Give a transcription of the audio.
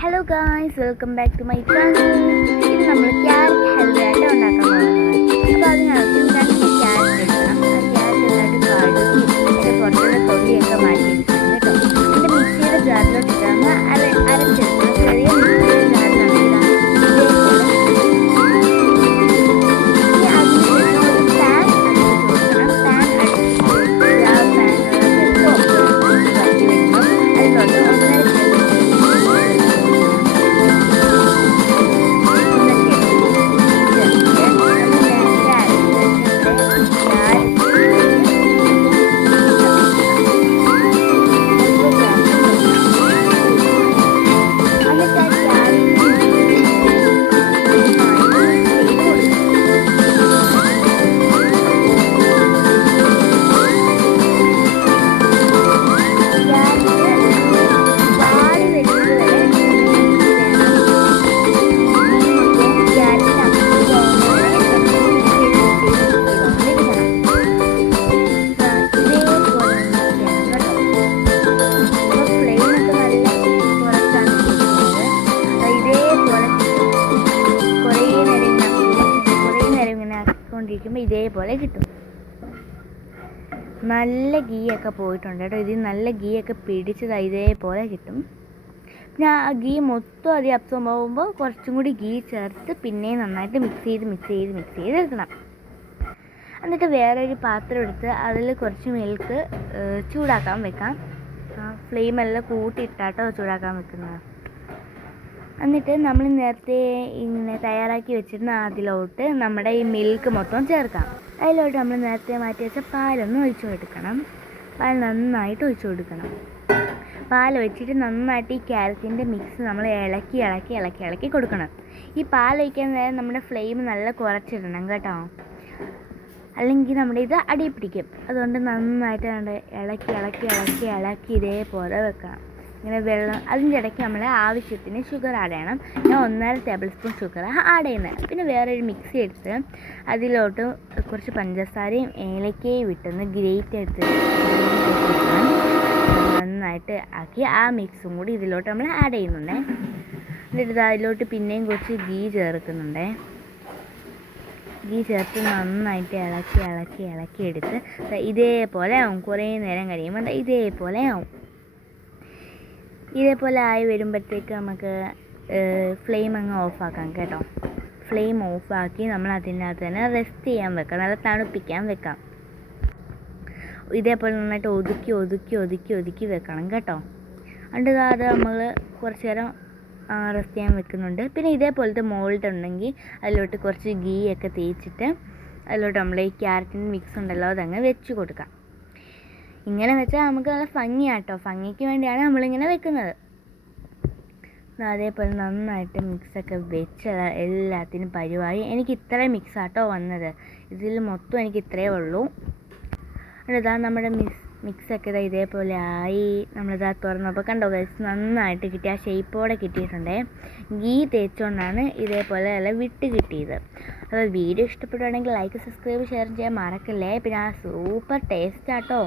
Hello guys welcome back to my channel ഇത് നമ്മൾ carrot ഹൽവയായിട്ട് ഉണ്ടാക്കാൻ പോകുന്നത് അപ്പോൾ അതിനകത്ത് ഇതേപോലെ കിട്ടും. നല്ല ഗീ ഒക്കെ പോയിട്ടുണ്ട് കേട്ടോ. ഇതിൽ നല്ല ഗീ ഒക്കെ പിടിച്ചത് ഇതേപോലെ കിട്ടും. പിന്നെ ആ ഗീ മൊത്തം അതി അബ്സോർബ് ആകുമ്പോൾ കുറച്ചും കൂടി ഗീ ചേർത്ത് പിന്നെ നന്നായിട്ട് മിക്സ് ചെയ്ത് മിക്സ് ചെയ്ത് മിക്സ് ചെയ്ത് എടുക്കണം. എന്നിട്ട് വേറൊരു പാത്രം എടുത്ത് അതിൽ കുറച്ച് മിൽക്ക് ചൂടാക്കാൻ വെക്കാം. ഫ്ലെയിമെല്ലാം കൂട്ടിയിട്ടാട്ടോ ചൂടാക്കാൻ വെക്കുന്നത്. എന്നിട്ട് നമ്മൾ നേരത്തെ ഇങ്ങനെ തയ്യാറാക്കി വെച്ചിരുന്ന അതിലോട്ട് നമ്മുടെ ഈ മിൽക്ക് മൊത്തം ചേർക്കാം. അതിലോട്ട് നമ്മൾ നേരത്തെ മാറ്റി വെച്ച പാലൊന്ന് ഒഴിച്ചു കൊടുക്കണം. പാൽ നന്നായിട്ട് ഒഴിച്ചു കൊടുക്കണം. പാൽ ഒഴിച്ചിട്ട് നന്നായിട്ട് ഈ ക്യാരറ്റിന്റെ മിക്സ് നമ്മൾ ഇളക്കി ഇളക്കി ഇളക്കി ഇളക്കി കൊടുക്കണം. ഈ പാൽ ഒഴിക്കാൻ നേരം നമ്മുടെ ഫ്ലെയിം നല്ല കുറച്ചിടണം കേട്ടോ. അല്ലെങ്കിൽ നമ്മുടെ ഇത് അടി പിടിക്കും അതുകൊണ്ട് നന്നായിട്ട് ഇളക്കി ഇളക്കി ഇളക്കി ഇളക്കി ഇതേപോലെ വെക്കണം ഇങ്ങനെ വെള്ളം അതിന്റെ ഇടയ്ക്ക് നമ്മൾ ആവശ്യത്തിന് ഷുഗർ ആഡ് ചെയ്യണം. ഞാൻ ഒന്നര ടേബിൾ സ്പൂൺ ഷുഗർ ആഡ് ചെയ്യുന്നത് പിന്നെ വേറൊരു മിക്സി എടുത്ത് അതിലോട്ട് കുറച്ച് പഞ്ചസാരയും ഏലക്കയും വിട്ടൊന്ന് ഗ്രേറ്റ് എടുത്ത് നന്നായിട്ട് ആക്കി ആ മിക്സും കൂടി ഇതിലോട്ട് നമ്മൾ ആഡ് ചെയ്യുന്നുണ്ട്. എന്നിട്ട് അതിലോട്ട് പിന്നെയും കുറച്ച് ഗീ ചേർക്കുന്നുണ്ട്. ഗീ ചേർത്ത് നന്നായിട്ട് ഇളക്കി ഇളക്കി ഇളക്കി എടുത്ത് ഇതേപോലെ ആവും. കുറേ നേരം കഴിയുമ്പോൾ ഇതേപോലെ ആവും. ഇതേപോലെ ആയി വരുമ്പോഴത്തേക്ക് നമുക്ക് ഫ്ലെയിം അങ്ങ് ഓഫാക്കാം കേട്ടോ. ഫ്ലെയിം ഓഫാക്കി നമ്മൾ അതിനകത്ത് തന്നെ റെസ്റ്റ് ചെയ്യാൻ വെക്കാം. നല്ല തണുപ്പിക്കാൻ വെക്കാം. ഇതേപോലെ നന്നായിട്ട് ഒതുക്കി ഒതുക്കി ഒതുക്കി ഒതുക്കി വെക്കണം കേട്ടോ. എന്നിട്ട് അത് നമ്മൾ കുറച്ച് നേരം റെസ്റ്റ് ചെയ്യാൻ വെക്കുന്നുണ്ട്. പിന്നെ ഇതേപോലത്തെ മോൾഡ് ഉണ്ടെങ്കിൽ അതിലോട്ട് കുറച്ച് ഗീ ഒക്കെ തേച്ചിട്ട് അതിലോട്ട് നമ്മൾ ഈ ക്യാരറ്റിന്റെ മിക്സ് ഉണ്ടല്ലോ അതങ്ങ് വെച്ച് കൊടുക്കാം. ഇങ്ങനെ വെച്ചാൽ നമുക്ക് നല്ല ഭംഗിയാട്ടോ. ഭംഗിക്ക് വേണ്ടിയാണ് നമ്മളിങ്ങനെ വെക്കുന്നത്. അതേപോലെ നന്നായിട്ട് മിക്സൊക്കെ വെച്ച് എല്ലാത്തിനും പരിവായി. എനിക്ക് ഇത്രയും മിക്സാട്ടോ വന്നത്. ഇതിൽ മൊത്തം എനിക്ക് ഇത്രയേ ഉള്ളൂ. ഇതാ നമ്മുടെ മിക്സ് മിക്സൊക്കെ ഇതാ ഇതേപോലെ ആയി. നമ്മളിതാ തുറന്നപ്പോൾ കണ്ടോ ഗൈസ് നന്നായിട്ട് കിട്ടി ആ ഷേപ്പോടെ കിട്ടിയിട്ടുണ്ടേ. ഗീ തേച്ചുകൊണ്ടാണ് ഇതേപോലെ അല്ല വിട്ട് കിട്ടിയത്. അപ്പോൾ വീഡിയോ ഇഷ്ടപ്പെടുവാണെങ്കിൽ ലൈക്ക് സബ്സ്ക്രൈബ് ഷെയർ ചെയ്യാൻ മറക്കല്ലേ. പിന്നെ ആ സൂപ്പർ ടേസ്റ്റ് ആട്ടോ.